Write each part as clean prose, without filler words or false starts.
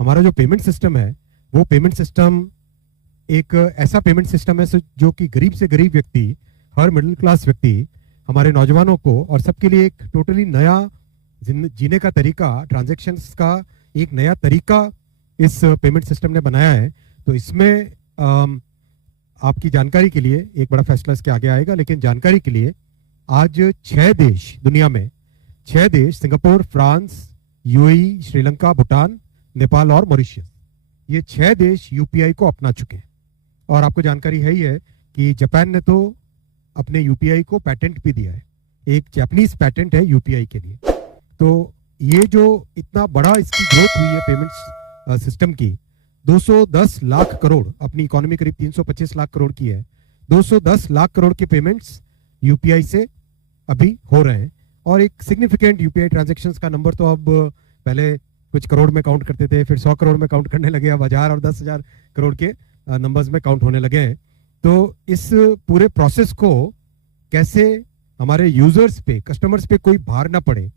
हमारा जो payment system है वो पेमेंट सिस्टम एक ऐसा पेमेंट सिस्टम है जो कि गरीब से गरीब व्यक्ति, हर मिडिल क्लास व्यक्ति, हमारे नौजवानों को और सबके लिए एक टोटली नया जीने का तरीका, ट्रांजैक्शंस का एक नया तरीका इस पेमेंट सिस्टम ने बनाया है। तो इसमें आपकी जानकारी के लिए एक बड़ा फैसला इसके आगे आएगा, लेकिन जानकारी के लिए आज 6 देश, दुनिया में 6 देश, Singapore, France, UAE, Sri Lanka, Bhutan, Nepal और मॉरिशस, ये 6 देश यूपीआई को अपना चुके हैं। और आपको जानकारी है ही है कि जापान ने तो अपने यूपीआई को पेटेंट भी दिया है, एक जापानीज पेटेंट है यूपीआई के लिए। तो ये जो इतना बड़ा इसकी ग्रोथ हुई है पेमेंट्स सिस्टम की, 210 लाख करोड़, अपनी इकोनॉमी करीब 325 लाख करोड़ की है, 210 लाख करोड़ के पेमेंट्स यूपीआई से अभी हो रहे हैं। और एक सिग्निफिकेंट यूपीआई ट्रांजैक्शंस का नंबर तो अब पहले कुछ करोड़ में काउंट करते थे, फिर 100 करोड़ में काउंट करने लगे, अब 1000 और 10,000 करोड़ के नंबर्स में काउंट होने लगे हैं। तो इस पूरे प्रोसेस को कैसे हमारे यूजर्स पे, कस्टमर्स पे कोई भार ना पड़े,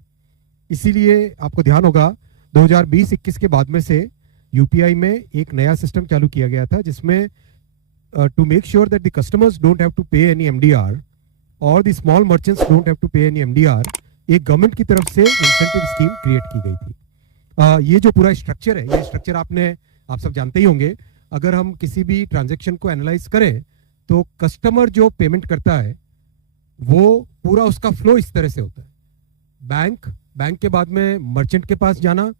इसीलिए आपको ध्यान होगा 2020-21 के बाद में से यूपीआई में एक नया सिस्टम चालू किया गया था, जिसमें to make sure that the customers don't have to pay any MDR और the small merchants don't have to pay any MDR, एक गवर्नमेंट की तरफ से इंसेंटिव स्कीम क्रिएट की गई थी। ये जो पूरा स्ट्रक्चर है, ये स्ट्रक्चर आप सब जानते ही होंगे। अगर हम किसी भी ट्रांजैक्शन को एनालाइज करें तो कस्टमर जो पेमेंट करता है वो पूरा उसका फ्लो इस तरह से होता है, बैंक के बाद में मर्चेंट के पास जाना,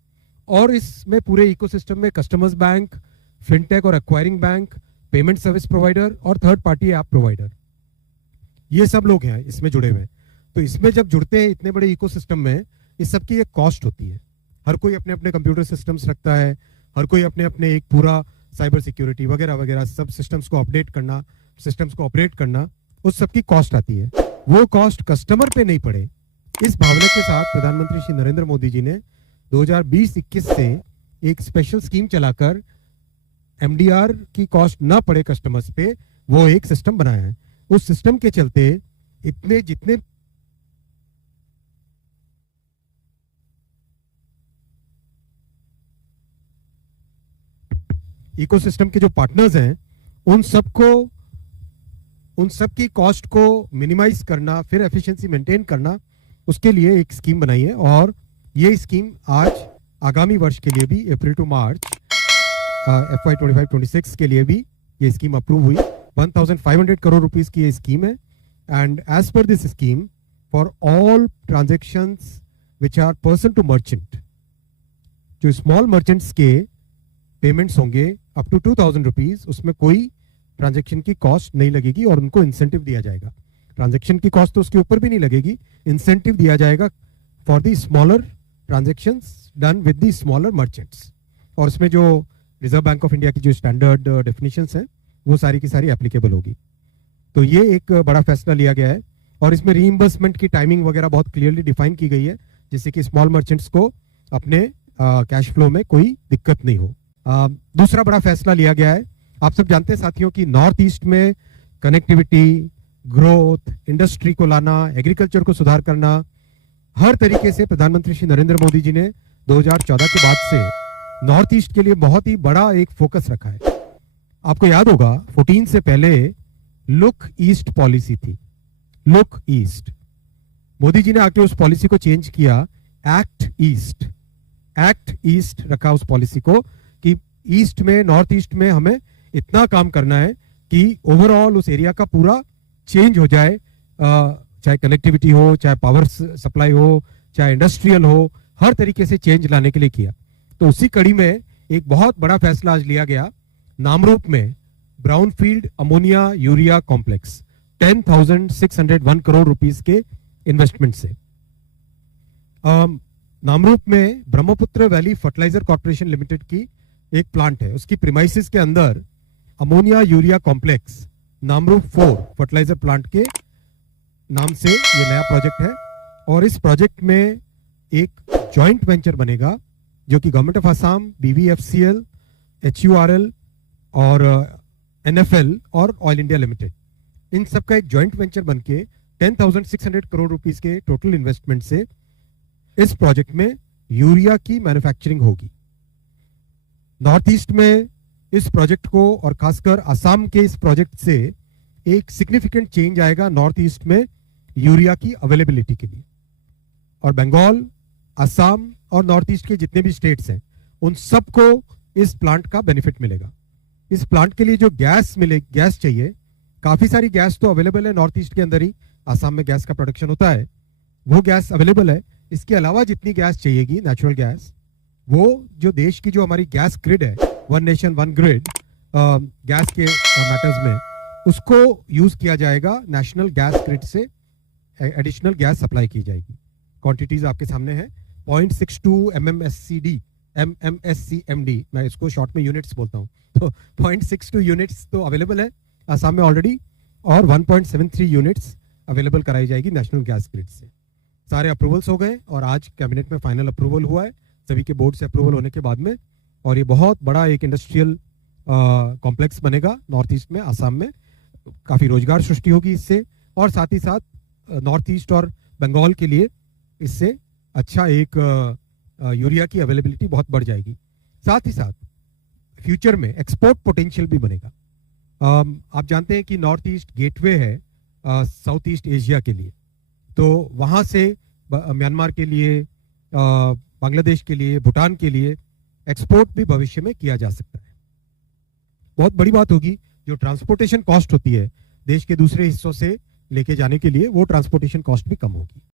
और इसमें पूरे इकोसिस्टम में कस्टमर्स बैंक, फिनटेक और acquiring bank, payment service provider और थर्ड पार्टी ऐप प्रोवाइडर, ये सब लोग हैं इसमें जुड़े हुए। तो इसमें जब जुड़ते हैं इतने बड़े इकोसिस्टम में, इस सब की एक कॉस्ट होती है। हर कोई अपने अपने कंप्यूटर सिस्टम्स रखता है, हर कोई अपने अपने एक पूरा साइबर सिक्योरिटी वगैरह वगैरह सब सिस्टम्स को अपडेट करना, सिस्टम्स को ऑपरेट करना, उस सब की कॉस्ट आती है। वो कॉस्ट कस्टमर पे नहीं पड़े, इस भावना के साथ प्रधानमंत्री श्री नरेंद्र मोदी जी ने 2020-21 से एक स्पेशल स्कीम चलाकर एमडीआर की कॉस्ट ना पड़े कस्टमर्स पे, वो एक सिस्टम बनाया है। उस सिस्टम के चलते इतने जितने इकोसिस्टम के जो पार्टनर्स हैं, उन सब की कॉस्ट को मिनिमाइज करना, फिर एफिशिएंसी मेंटेन करना, उसके लिए एक स्कीम बनाई है। और ये स्कीम आज आगामी वर्ष के लिए भी, अप्रैल टू मार्च FY 25-26 के लिए भी ये स्कीम अप्रूव हुई। 1500 करोड़ रुपीस की ये स्कीम है। And as per this scheme, for all transactions which are person to merchant, जो स्मॉल मर्चेंट्स के पेमेंट्स होंगे अप टू 2000 रुपीज, उसमें कोई ट्रांजैक्शन की कॉस्ट नहीं लगेगी और उनको इंसेंटिव दिया जाएगा। ट्रांजैक्शन की कॉस्ट तो उसके ऊपर भी नहीं लगेगी, इंसेंटिव दिया जाएगा for the smaller transactions done with the smaller merchants. और इसमें जो रिजर्व बैंक ऑफ इंडिया की जो स्टैंडर्ड डेफिनेशंस हैं, वो सारी की सारी एप्लीकेबल होगी। तो ये एक बड़ा फैसला लिया गया है। और इसमें रीइंबर्समेंट की टाइमिंग वगैरह बहुत क्लियरली डिफाइन की गई है, जिससे कि स्मॉल मर्चेंट्स को अपने कैश फ्लो में कोई दिक्कत नहीं हो। दूसरा बड़ा फैसला लिया गया है, आप सब जानते हैं साथियों कि नॉर्थ ईस्ट में कनेक्टिविटी, ग्रोथ, इंडस्ट्री को लाना, एग्रीकल्चर को सुधार करना, हर तरीके से प्रधानमंत्री श्री नरेंद्र मोदी जी ने 2014 के बाद से नॉर्थ ईस्ट के लिए बहुत ही बड़ा एक फोकस रखा है। आपको याद होगा 14 से पहले लुक ईस्ट पॉलिसी थी, लुक ईस्ट। मोदी जी ने आके उस पॉलिसी को चेंज किया, एक्ट ईस्ट रखा उस पॉलिसी को, कि ईस्ट में, नॉर्थ ईस्ट में हमें इतना काम करना है कि ओवरऑल उस एरिया का पूरा चेंज हो जाए, चाहे कनेक्टिविटी हो, चाहे पावर सप्लाई हो, चाहे इंडस्ट्रियल हो, हर तरीके से चेंज लाने के लिए किया। तो उसी कड़ी में एक बहुत बड़ा फैसला आज लिया गया, नामरूप में brownfield ammonia urea complex 10,601 crore rupees के इन्वेस्टमेंट से। नामरूप में Brahmaputra valley fertiliser corporation limited की एक प्लांट है, उसकी प्रीमाइसिस के अंदर ammonia urea complex Namrup 4 fertiliser plant के नाम से ये नया प्रोजेक्ट है। और इस प्रोजेक्ट में एक जॉइंट वेंचर बनेगा, जो कि government of Assam, BVFCL, HURL और NFL और ऑयल इंडिया लिमिटेड, इन सब का एक जॉइंट वेंचर बनके 10,600 करोड़ रुपीस के टोटल इन्वेस्टमेंट से इस प्रोजेक्ट में यूरिया की मैन्युफैक्चरिंग होगी। नॉर्थ ईस्ट में इस प्रोजेक्ट को और खासकर असम के इस प्रोजेक्ट से एक सिग्निफिकेंट चेंज आएगा नॉर्थ ईस्ट में यूरिया की अवेलेबिलिटी के लिए। और बंगाल, असम और नॉर्थ ईस्ट के जितने भी स्टेट्स हैं उन सबको इस प्लांट का बेनिफिट मिलेगा। इस प्लांट के लिए जो गैस चाहिए, काफी सारी गैस तो अवेलेबल है नॉर्थ ईस्ट के अंदर ही, असम में गैस का प्रोडक्शन होता है, वो गैस अवेलेबल है। इसके अलावा जितनी गैस चाहिएगी नेचुरल गैस, वो जो देश की जो हमारी गैस ग्रिड है, one nation one grid gas के मैटर्स में, उसको यूज किया जाएगा। नेशनल गैस ग्रिड से एडिशनल गैस सप्लाई की जाएगी। क्वांटिटीज आपके सामने है। 0.62 MMSCMD, मैं इसको शॉर्ट में यूनिट्स बोलता हूँ, तो 0.62 यूनिट्स तो अवेलेबल है असम में ऑलरेडी, और 1.73 यूनिट्स अवेलेबल कराई जाएगी नेशनल गैस ग्रिड से। सारे अप्रूवल्स हो गए और आज कैबिनेट में फाइनल अप्रूवल हुआ है सभी के बोर्ड से अप्रूवल होने के बाद में, और ये बहुत बड़ा एक इंडस्ट्रियल कॉम्प्लेक्स बनेगा नॉर्थ ईस्ट में, असम में। काफी रोजगार सृष्टि होगी इससे, और साथ ही साथ नॉर्थ ईस्ट और बंगाल के लिए इससे अच्छा एक यूरिया की अवेलेबिलिटी बहुत बढ़ जाएगी। साथ ही साथ फ्यूचर में एक्सपोर्ट पोटेंशियल भी बनेगा। आप जानते हैं कि नॉर्थ ईस्ट गेटवे है साउथ ईस्ट एशिया के लिए, तो वहां से म्यांमार के लिए, बांग्लादेश के लिए, भूटान के लिए एक्सपोर्ट भी भविष्य में किया जा सकता है। बहुत बड़ी बात होगी। जो ट्रांसपोर्टेशन कॉस्ट होती है देश के दूसरे हिस्सों से लेके जाने के लिए, वो ट्रांसपोर्टेशन कॉस्ट भी कम होगी।